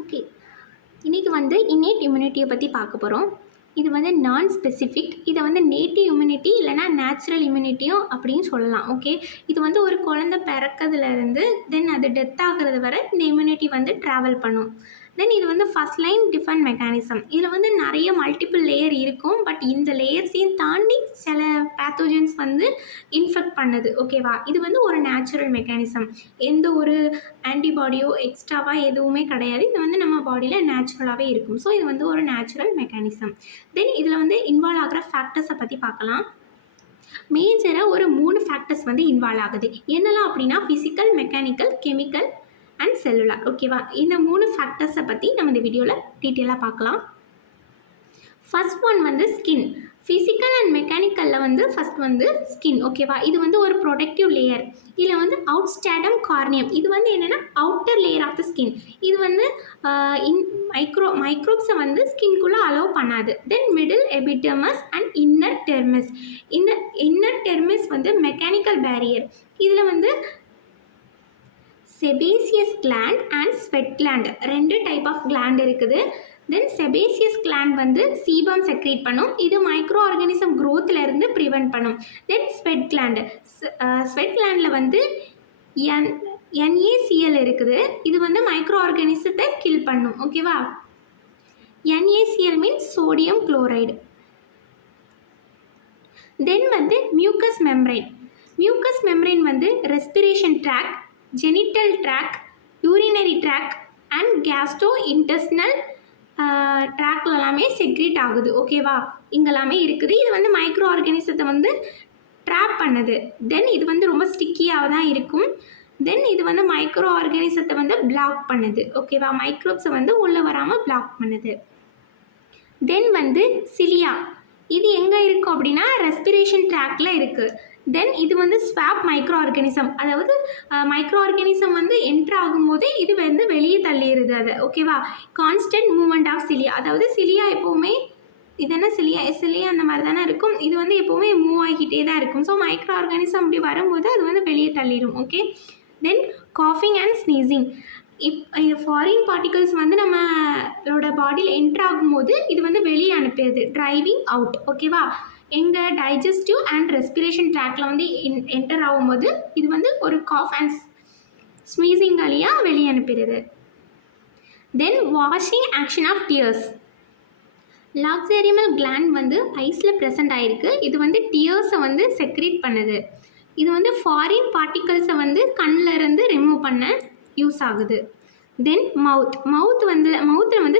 Okay, இன்றைக்கி வந்து inherit இம்யூனிட்டியை பற்றி பார்க்க போகிறோம். இது வந்து நான் ஸ்பெசிஃபிக். இதை வந்து நேட்டிவ் இம்யூனிட்டி இல்லைனா நேச்சுரல் இம்யூனிட்டியும் அப்படின்னு சொல்லலாம். ஓகே, இது வந்து ஒரு குழந்தை பிறக்கிறதுலேருந்து தென் அது டெத் ஆகிறது வரை இந்த இம்யூனிட்டி வந்து ட்ராவல் பண்ணும். தென் இது வந்து ஃபஸ்ட் லைன் டிஃபெண்ட் மெக்கானிசம். இதில் வந்து நிறைய மல்டிபிள் லேயர் இருக்கும். பட் இந்த லேயர்ஸையும் தாண்டி சில பேத்தோஜன்ஸ் வந்து இன்ஃபெக்ட் பண்ணுது. ஓகேவா, இது வந்து ஒரு நேச்சுரல் மெக்கானிசம். எந்த ஒரு ஆன்டிபாடியோ எக்ஸ்ட்ராவாக எதுவுமே கிடையாது. இது வந்து நம்ம பாடியில் நேச்சுரலாகவே இருக்கும். ஸோ இது வந்து ஒரு நேச்சுரல் மெக்கானிசம். தென் இதில் வந்து இன்வால்வ் ஆகிற ஃபேக்டர்ஸை பற்றி பார்க்கலாம். மேஜராக ஒரு 3 ஃபேக்டர்ஸ் வந்து இன்வால்வ் ஆகுது. என்னெல்லாம் அப்படின்னா physical, mechanical, chemical and cellular. ஓகேவா, இந்த 3 ஃபேக்டர்ஸை பற்றி நம்ம இந்த வீடியோவில் டீட்டெயிலாக பார்க்கலாம். ஃபர்ஸ்ட் ஒன் வந்து ஸ்கின். ஃபிசிக்கல் அண்ட் மெக்கானிக்கலில் வந்து ஃபஸ்ட் வந்து ஸ்கின். ஓகேவா, இது வந்து ஒரு ப்ரொடெக்டிவ் லேயர். இதில் வந்து அவுட்ஸ்டாடம் கார்னியம், இது வந்து என்னென்னா outer layer of the skin. இது வந்து மைக்ரோப்ஸை வந்து ஸ்கின்குள்ளே அலோவ் பண்ணாது. Then middle epidermis and inner dermis. இந்த இன்னர் டெர்மிஸ் வந்து மெக்கானிக்கல் பேரியர். இதில் வந்து sebaceous gland and sweat gland, 2 type of gland இருக்குது. தென் செபேசியஸ் கிளாண்ட் வந்து சீபம் செக்ரேட் பண்ணும். இது மைக்ரோ ஆர்கானிசம் க்ரோத்லேருந்து ப்ரிவென்ட் பண்ணும். தென் ஸ்வெட் கிளாண்ட், ஸ்வெட் கிளாண்டில் வந்து NaCl இருக்குது. இது வந்து மைக்ரோ ஆர்கானிசத்தை கில் பண்ணும். ஓகேவா, NaCl means sodium chloride. Then வந்து மியூக்கஸ் மெம்ப்ரைன். மியூக்கஸ் மெம்ப்ரைன் வந்து respiration tract, genital tract, urinary tract and gastro intestinal ட்ராக்ல எல்லாமே செக்ரேட் ஆகுது. ஓகேவா, இங்கெல்லாமே இருக்குது. இது வந்து மைக்ரோ ஆர்கானிசத்தை வந்து ட்ராப் பண்ணுது. தென் இது வந்து ரொம்ப ஸ்டிக்கியாக தான் இருக்கும். தென் இது வந்து மைக்ரோ ஆர்கானிசத்தை வந்து பிளாக் பண்ணுது. ஓகேவா, மைக்ரோப்ஸை வந்து உள்ளே வராமல் பிளாக் பண்ணுது. தென் வந்து சிலியா, இது எங்கே இருக்கும் அப்படின்னா ரெஸ்பிரேஷன் ட்ராக்ல இருக்குது. தென் இது வந்து ஸ்வாப் மைக்ரோ ஆர்கானிசம், அதாவது மைக்ரோ ஆர்கானிசம் வந்து என்ட்ரு ஆகும்போது இது வந்து வெளியே தள்ளிடுது அது. ஓகேவா, கான்ஸ்டன்ட் மூவ்மெண்ட் ஆஃப் சிலியா, அதாவது சிலியா எப்போவுமே இது என்ன சிலியா அந்த மாதிரி தானே இருக்கும். இது வந்து எப்போவுமே மூவ் ஆகிக்கிட்டே தான் இருக்கும். ஸோ மைக்ரோ ஆர்கானிசம் அப்படி வரும்போது அது வந்து வெளியே தள்ளிடும். ஓகே, தென் காஃபிங் அண்ட் ஸ்னீசிங். ஃபாரின் பார்ட்டிகல்ஸ் வந்து நம்மளோட பாடியில் என்ட்ரு ஆகும்போது இது வந்து வெளியே அனுப்பிடுது, ட்ரைவிங் அவுட். ஓகேவா, எங்கள் டைஜஸ்டிவ் அண்ட் ரெஸ்பிரேஷன் ட்ராக்ல வந்து என்டர் ஆகும்போது இது வந்து ஒரு காஃப் அண்ட் ஸ்னீசிங் வழியாக வெளியே அனுப்பிடுது. Then washing action of tears. Lacrimal gland வந்து ஐஸில் ப்ரெசென்ட் ஆகிருக்கு. இது வந்து டியர்ஸை வந்து செக்ரேட் பண்ணுது. இது வந்து ஃபாரின் பார்ட்டிகல்ஸை வந்து கண்ணில் இருந்து ரிமூவ் பண்ண யூஸ் ஆகுது. தென் மவுத்தில் வந்து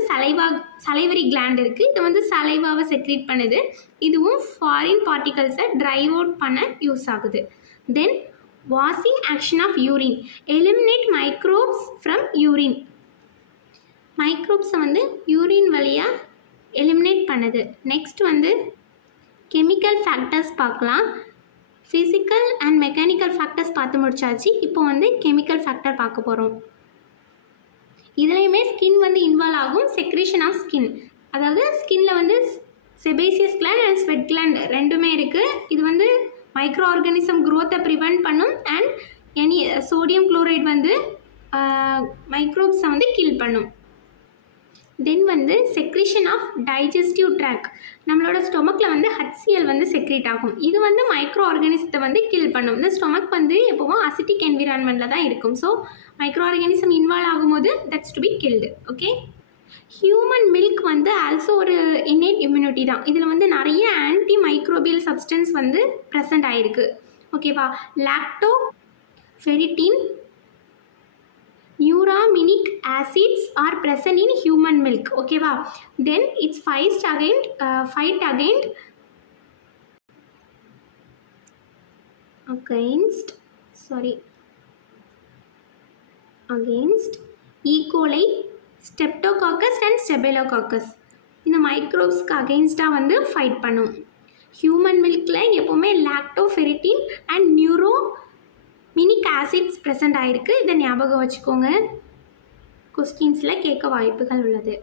சலைவரி கிளாண்ட் இருக்குது. இது வந்து சலைவாவை செக்ரேட் பண்ணுது. இதுவும் ஃபாரின் பார்ட்டிகல்ஸை ட்ரைவ் அவுட் பண்ண யூஸ் ஆகுது. Then washing action of urine. Eliminate microbes from urine. மைக்ரோப்ஸை வந்து யூரின் வழியாக எலிமினேட் பண்ணுது. நெக்ஸ்ட் வந்து கெமிக்கல் ஃபேக்டர்ஸ் பார்க்கலாம். ஃபிசிக்கல் அண்ட் மெக்கானிக்கல் ஃபேக்டர்ஸ் பார்த்து முடிச்சாச்சு. இப்போ வந்து கெமிக்கல் ஃபேக்டர் பார்க்க போகிறோம். இதுலேயுமே ஸ்கின் வந்து இன்வால்வ் ஆகும். செக்ரேஷன் ஆஃப் ஸ்கின், அதாவது ஸ்கின்ல வந்து sebaceous gland and sweat gland ரெண்டுமே இருக்குது. இது வந்து மைக்ரோ ஆர்கானிசம் க்ரோத்தை ப்ரிவென்ட் பண்ணும். அண்ட் சோடியம் குளோரைடு வந்து மைக்ரோப்ஸை வந்து கில் பண்ணும். தென் வந்து செக்ரேஷன் ஆஃப் டைஜஸ்டிவ் ட்ராக். நம்மளோட ஸ்டொமக்கில் வந்து HCl வந்து செக்ரேட் ஆகும். இது வந்து மைக்ரோ ஆர்கானிசத்தை வந்து கில் பண்ணும். இந்த ஸ்டொமக் வந்து எப்போவும் அசிட்டிக் என்விரான்மெண்ட்டில் தான் இருக்கும். ஸோ மைக்ரோ ஆர்கானிசம் இன்வால்வ் ஆகும்போது that's to be killed. Okay, human milk வந்து ஆல்சோ ஒரு இன்னேட் இம்யூனிட்டி தான். இதில் வந்து நிறைய ஆன்டி மைக்ரோபியல் சப்ஸ்டன்ஸ் வந்து ப்ரெசென்ட் ஆகிருக்கு. ஓகேவா, lactoferrin, Uramic acids are present in human milk. ஓகேவா, then it's fight against E. coli, Streptococcus and Staphylococcus. இந்த மைக்ரோப்ஸ்க்கு அகெயின்ஸ்டாக வந்து ஃபைட் பண்ணும். ஹியூமன் மில்கில் எப்போவுமே லாக்டோஃபெரிட்டின் அண்ட் நியூரோமினிக் ஆசிட்ஸ் ப்ரெசென்ட் ஆகிருக்கு. இதை ஞாபகம் வச்சுக்கோங்க, கொஸ்டின்ஸில் கேட்க வாய்ப்புகள் உள்ளது.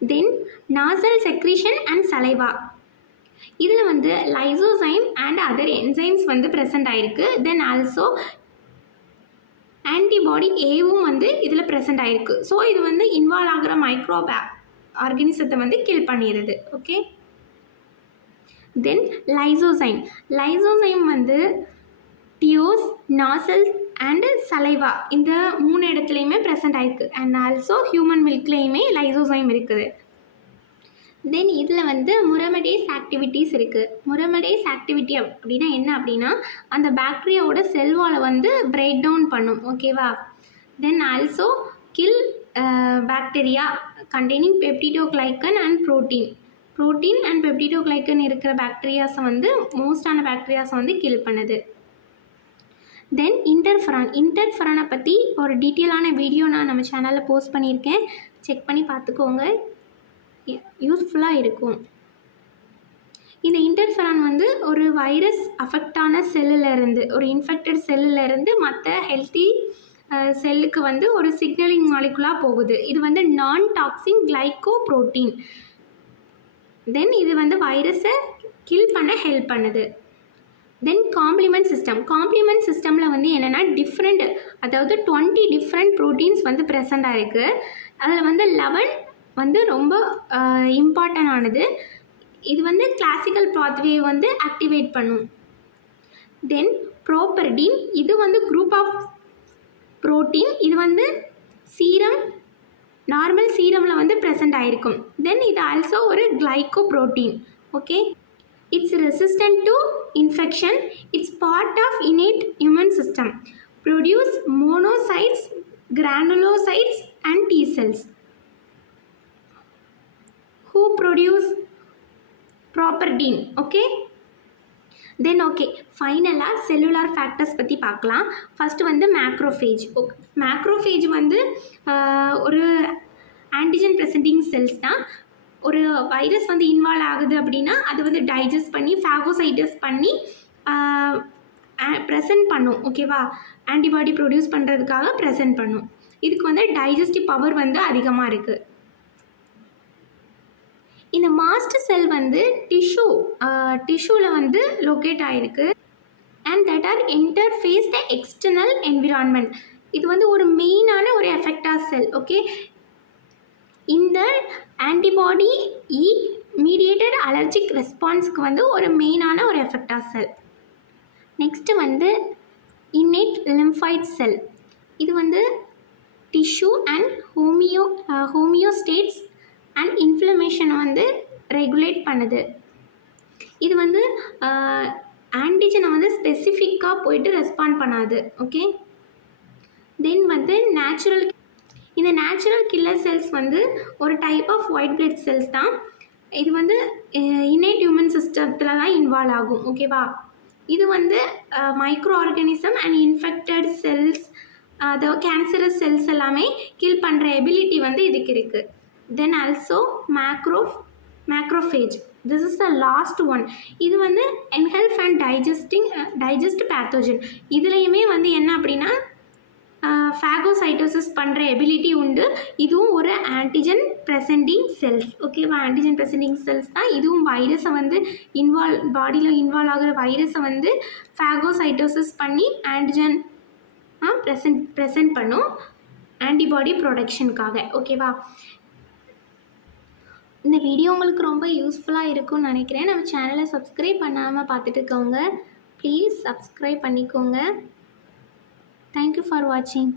தென் நாசல் செக்ரீஷன் அண்ட் சலைவா. இதில் வந்து லைசோசைம் அண்ட் அதர் என்சைம்ஸ் வந்து ப்ரெசென்ட் ஆகிருக்கு. தென் ஆல்சோ ஆன்டிபாடி ஏவும் வந்து இதில் ப்ரெசென்ட் ஆகிருக்கு. ஸோ இது வந்து இன்வால்வ் ஆகிற மைக்ரோ ஆர்கனிசத்தை வந்து கில் பண்ணிடுது. ஓகே, தென் லைசோசைம். லைசோசைம் வந்து டியோஸ், நாசல்ஸ் அண்ட் சலைவா இந்த 3 இடத்துலையுமே ப்ரெசென்ட் ஆகிருக்கு. அண்ட் ஆல்சோ ஹியூமன் மில்க்லேயுமே லைசோசைம் இருக்குது. தென் இதில் வந்து முரமடேஸ் ஆக்டிவிட்டீஸ் இருக்குது. முரமடேஸ் ஆக்டிவிட்டி அப்படின்னா என்ன அப்படின்னா அந்த பாக்டீரியாவோட செல்வாலை வந்து பிரேக் டவுன் பண்ணும். ஓகேவா, then also kill bacteria containing peptidoglycan and protein and peptidoglycan இருக்கிற பாக்டீரியாஸை வந்து மோஸ்டான பாக்டீரியாஸை வந்து கில் பண்ணுது. தென் இன்டர்ஃபெரானை பற்றி ஒரு டீட்டெயிலான வீடியோ நான் நம்ம சேனலில் போஸ்ட் பண்ணியிருக்கேன், செக் பண்ணி பார்த்துக்கோங்க, யூஸ்ஃபுல்லாக இருக்கும். இந்த இன்டர்ஃபெரான் வந்து ஒரு வைரஸ் அஃபெக்டான செல்லிலேருந்து, ஒரு இன்ஃபெக்டட் செல்லிலேருந்து மற்ற ஹெல்த்தி செல்லுக்கு வந்து ஒரு சிக்னலிங் மாலிகுலாக போகுது. இது வந்து நான் டாக்ஸிக் கிளைகோப்ரோட்டீன். தென் இது வந்து வைரஸை கில் பண்ண ஹெல்ப் பண்ணுது. தென் காம்ப்ளிமெண்ட் சிஸ்டமில் வந்து என்னென்னா டிஃப்ரெண்ட், அதாவது 20 டிஃப்ரெண்ட் ப்ரோட்டீன்ஸ் வந்து ப்ரெசண்டாக இருக்குது. அதில் வந்து 11 வந்து ரொம்ப இம்பார்ட்டன் ஆனது. இது வந்து கிளாசிக்கல் பாத்வே வந்து ஆக்டிவேட் பண்ணும். தென் ப்ரோபர்டின், இது வந்து குரூப் ஆஃப் ப்ரோட்டீன். இது வந்து சீரம், நார்மல் சீரமில் வந்து ப்ரெசண்ட் ஆகிருக்கும். தென் இது ஆல்சோ ஒரு glycoprotein. Okay, it's resistant to infection. It's part of innate immune system. Produce monocytes, granulocytes and T cells. Who produce properdin? Okay, then okay, ஃபைனலாக cellular factors பற்றி பார்க்கலாம். First வந்து macrophage. Macrophage வந்து ஒரு antigen presenting cells தான். ஒரு virus வந்து involve ஆகுது அப்படின்னா அது வந்து டைஜஸ்ட் பண்ணி ஃபேகோசைட்டஸ் பண்ணி ப்ரெசென்ட் பண்ணும். ஓகேவா, ஆன்டிபாடி ப்ரொடியூஸ் பண்ணுறதுக்காக ப்ரெசென்ட் பண்ணும். இதுக்கு வந்து டைஜஸ்டிவ் பவர் வந்து அதிகமாக இருக்குது. இந்த மாஸ்டர் செல் வந்து டிஷ்யூவில் வந்து லொக்கேட் ஆகிருக்கு. And that R interface the external environment. இது வந்து ஒரு மெயினான ஒரு எஃபெக்டார் செல். ஓகே, இந்த ஆன்டிபாடி மீடியேட்டட் அலர்ஜிக் ரெஸ்பான்ஸ்க்கு வந்து ஒரு மெயினான ஒரு எஃபெக்டார் செல். நெக்ஸ்ட்டு வந்து இன்னேட் லிம்ஃபாய்ட் செல். இது வந்து டிஷ்யூ அண்ட் ஹோமியோஸ்டேட்ஸ் அண்ட் இன்ஃப்ளமேஷனை வந்து ரெகுலேட் பண்ணுது. இது வந்து ஆன்டிஜனை வந்து ஸ்பெசிஃபிக்காக போயிட்டு ரெஸ்பாண்ட் பண்ணாது. ஓகே, தென் வந்து இந்த நேச்சுரல் கில்லர் செல்ஸ் வந்து ஒரு type of white blood cells தான். இது வந்து இன்னேட் ஹியூமன் சிஸ்டத்தில் தான் இன்வால்வ் ஆகும். ஓகேவா, இது வந்து micro organism and infected cells, அதாவது கேன்சரஸ் செல்ஸ் எல்லாமே கில் பண்ணுற எபிலிட்டி வந்து இதுக்கு இருக்குது. Then also macrophage. This is the last one. இது வந்து engulf and digest pathogen. இதுலேயுமே வந்து என்ன அப்படின்னா ஃபேகோசைட்டோசிஸ் பண்ணுற எபிலிட்டி உண்டு. இதுவும் ஒரு ஆன்டிஜன் ப்ரெசென்டிங் செல்ஸ். ஓகேவா, ஆன்டிஜன் ப்ரெசென்டிங் செல்ஸ் தான். இதுவும் வைரஸை வந்து பாடியில் இன்வால்வ் ஆகிற வைரஸை வந்து ஃபேகோசைட்டோசிஸ் பண்ணி ஆன்டிஜன் ப்ரெசென்ட் பண்ணும் ஆன்டிபாடி ப்ரொடக்ஷனுக்காக. ஓகேவா, இந்த வீடியோ உங்களுக்கு ரொம்ப யூஸ்ஃபுல்லாக இருக்கும்னு நினைக்கிறேன். நம்ம சேனலை சப்ஸ்கிரைப் பண்ணாமல் பார்த்துட்டு இருக்கவங்க ப்ளீஸ் சப்ஸ்கிரைப் பண்ணிக்கோங்க. தேங்க்யூ ஃபார் வாட்சிங்.